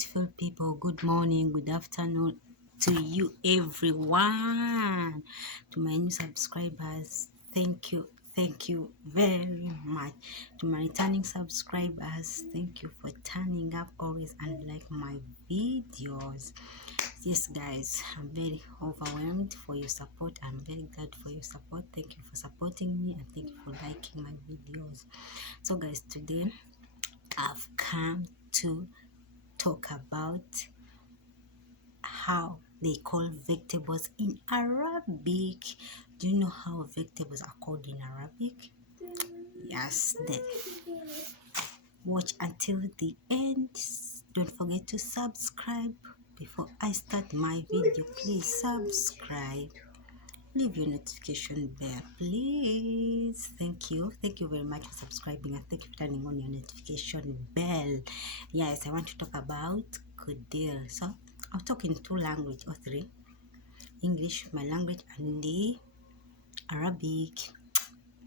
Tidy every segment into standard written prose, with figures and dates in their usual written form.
beautiful people. Good morning, good afternoon to you, everyone. To my new subscribers, thank you very much. To my returning subscribers, thank you for turning up always and like my videos. Yes, guys, I'm very overwhelmed for your support. I'm very glad for your support. Thank you for supporting me and thank you for liking my videos. So, guys, today I've come to talk about how they call vegetables in Arabic. Do you know how vegetables are called in Arabic? Yes, then watch until the end. Don't forget to subscribe. Before I start my video, please subscribe. Leave your notification bell, please. Thank you very much for subscribing and thank you for turning on your notification bell. Yes, I want to talk about Kudir. So I'll talk in two languages or three: English, my language, and the Arabic.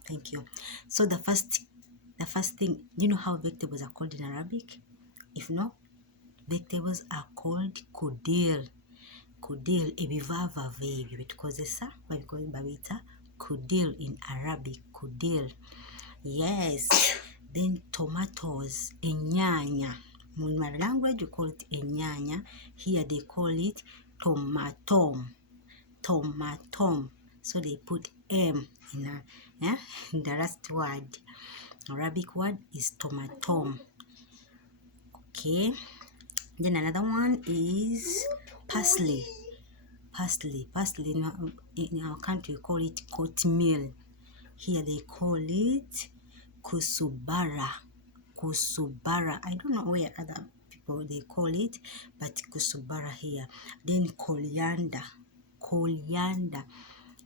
Thank you. So the first thing, you know how vegetables are called in Arabic? If not, vegetables are called Kudir. Kudir ebivava vebi bitukozesa babita kudir in Arabic. Kudir, yes. Then tomatoes, enyanya. In my language you call it enyanya, here they call it tomatom. So they put m in the last word. Arabic word is tomatom. Okay, then another one is parsley. In our country we call it oatmeal. Here they call it kusubara. I don't know where other people they call it, but kusubara here. Then coriander.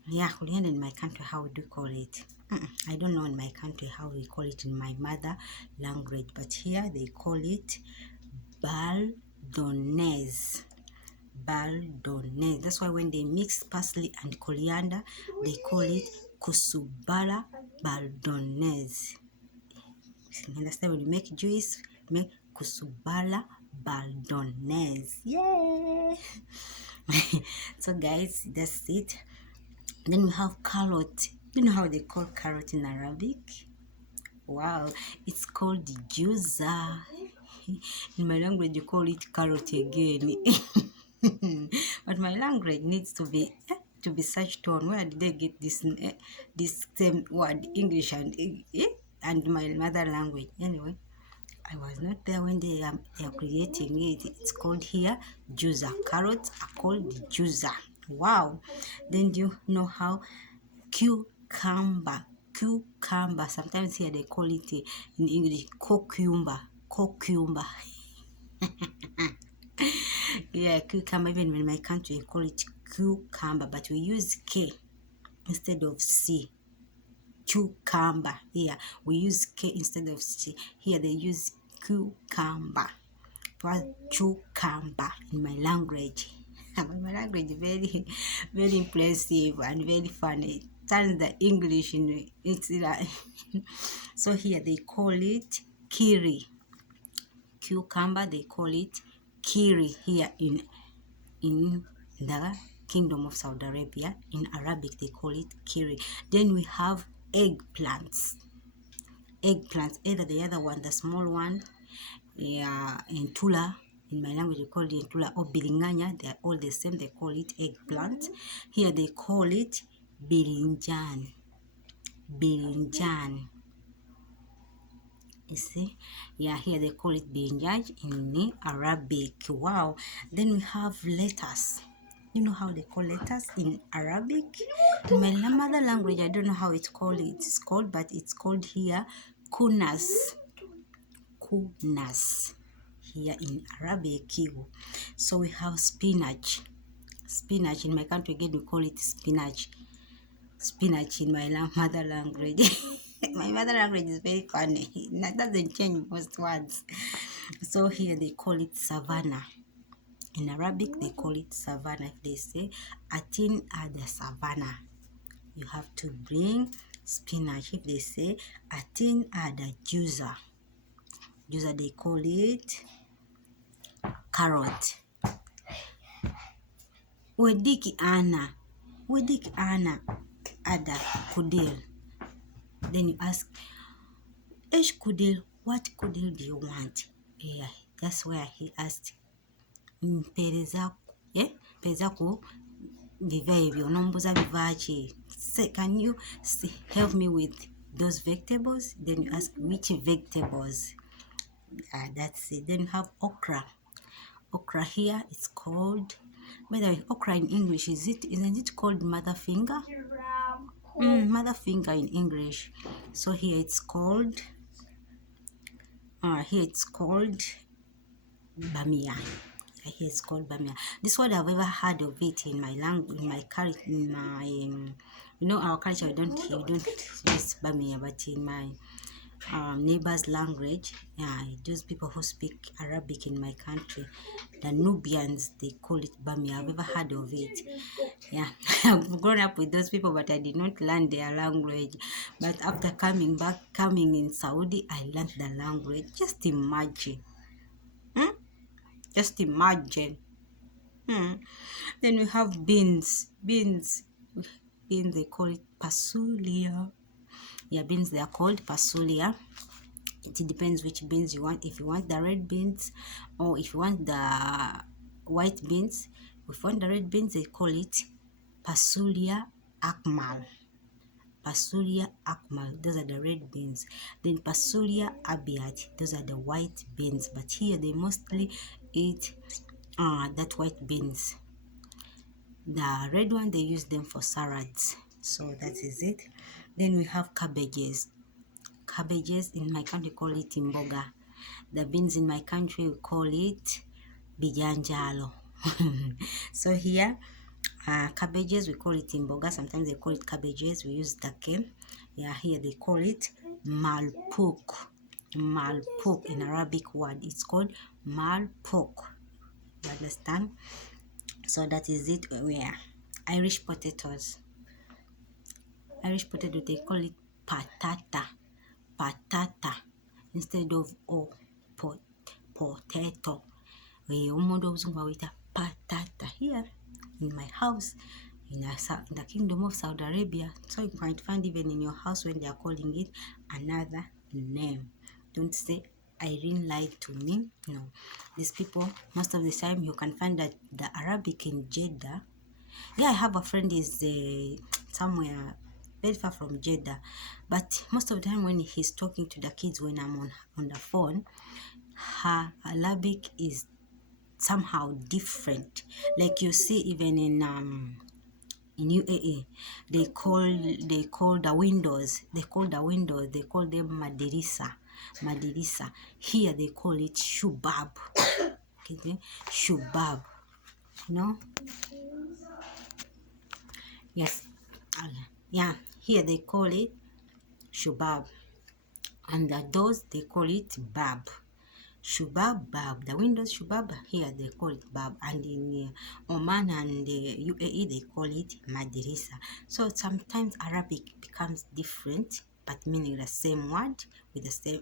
Yeah, coriander in my country, how do you call it? I don't know in my country how we call it in my mother language, but here they call it baldonese. That's why when they mix parsley and coriander, they call it kusubara baldonese. You understand? When you make juice, make kusubara baldonese. Yay! So guys, that's it. Then we have carrot. You know how they call carrot in Arabic? Wow, it's called juza. In my language you call it carrot again. But my language needs to be searched on. Where did they get this same word, English and my mother language? Anyway, I was not there when they are creating it. It's called here juza. Carrots are called juza. Wow. Then do you know how cucumber? Sometimes here they call it in English cucumber. Yeah, cucumber. Even in my country we call it cucumber, but we use K instead of C. Cucumber. Yeah, we use K instead of C. Here they use cucumber. Cucumber in my language. My language is very, very impressive and very funny. Turns the English in it's like so here they call it kiri. Cucumber, they call it kiri here in the Kingdom of Saudi Arabia. In Arabic they call it kiri. Then we have eggplants, either the other one, the small one, yeah, entula. In my language, they call it entula or biringanya. They are all the same. They call it eggplant. Here they call it birinjan. You see? Yeah, here they call it birinjan in Arabic. Wow. Then we have lettuce. You know how they call lettuce in Arabic? In my mother language, I don't know how it's called. But it's called here kunas. Here in Arabic. So we have spinach. In my country again we call it spinach in my mother language. My mother language is very funny. It doesn't change most words. So here they call it savannah. In Arabic they call it savannah. If they say atin ada savannah, you have to bring spinach. If they say atin ada juza, they call it carrot. Wedik ana ada kudil. Then you ask, Esh kudil, what kudil do you want? Yeah, that's where he asked, Perezako biva ebyo nombuza bivaaki. Say, can you help me with those vegetables? Then you ask which vegetables. That's it. Then you have okra. Okra here it's called, by the way, okra in English isn't it called mother finger? Mother finger in English. So here it's called bamia. Here it's called bamia. This word I've ever heard of it in my language, in my culture, in my our culture we don't use bamia, but in my neighbor's language, those people who speak Arabic in my country, the Nubians, they call it bamia. I've ever heard of it. I've grown up with those people, but I did not learn their language. But after coming in Saudi, I learned the language. Just imagine. Then we have beans. Beans, they call it pasulia. Beans, they are called pasulia. It depends which beans you want. If you want the red beans, or if you want the white beans. If you want the red beans, they call it pasulia akmal. Pasulia akmal, those are the red beans. Then pasulia abiat, those are the white beans. But here they mostly eat that white beans. The red one, they use them for salads. So that is it. Then we have cabbages. Cabbages in my country call it imboga. The beans in my country we call it bijanjalo. So here cabbages we call it imboga. Sometimes they call it cabbages. We use take. Here they call it malpuk. Malpuk in Arabic word. It's called malpuk. You understand? So that is it. Where Irish potatoes. Irish potato, they call it patata. Instead of potato. Patata. Here in my house, in the Kingdom of Saudi Arabia, so you might find even in your house when they are calling it another name. Don't say Irene lied to me. No, these people, most of the time you can find that the Arabic in Jeddah. I have a friend is somewhere very far from Jeddah, but most of the time when he's talking to the kids, when I'm on the phone, her Arabic is somehow different. Like you see even in UAE, they call the windows, they call them madirisa. Here they call it shubab. Okay, shubab. Yes. Here they call it shubab, and the doors they call it bab. Shubab, bab. The windows shubab, here they call it bab, and in Oman and UAE they call it madrasa. So sometimes Arabic becomes different but meaning the same word with the same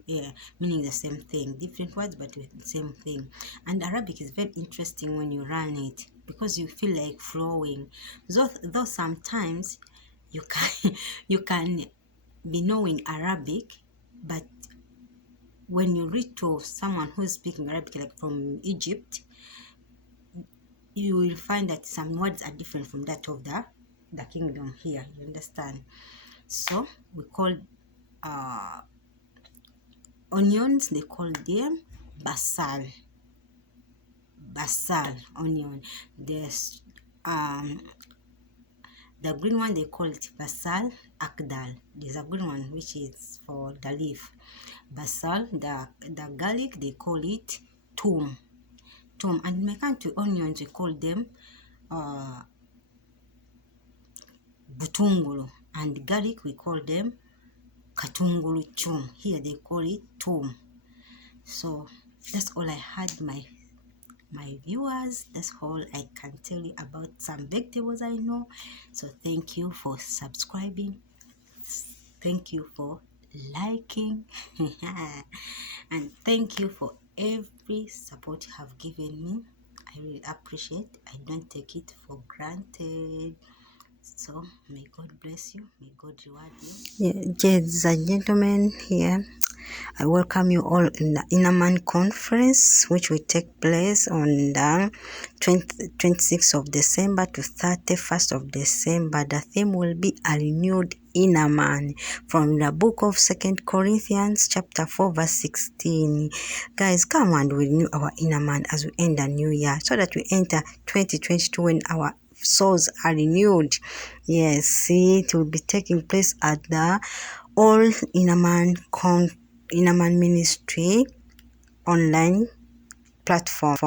meaning the same thing. Different words but with the same thing. And Arabic is very interesting when you learn it because you feel like flowing. Though sometimes you can be knowing Arabic, but when you read to someone who's speaking Arabic, like from Egypt, you will find that some words are different from that of the kingdom here. You understand? So we call onions, they call them basal. Onion. There's the green one, they call it basal akdal. There's a green one which is for the leaf. Basal, the garlic, they call it tum. And in my country, onions, we call them butungulu, and garlic we call them katungulu chum. Here they call it tum. So that's all I had, my viewers. That's all I can tell you about some vegetables I know. So thank you for subscribing. Thank you for liking. And thank you for every support you have given me. I really appreciate. I don't take it for granted. So may God bless you. May God reward you. Ladies and gentlemen, here I welcome you all in the Inner Man Conference, which will take place on the 26th of December to 31st of December. The theme will be a renewed inner man from the book of 2 Corinthians chapter 4 verse 16. Guys, come and renew our inner man as we end the new year so that we enter 2022 when our souls are renewed. Yes, see, it will be taking place at the All Inner Man Ministry online platform.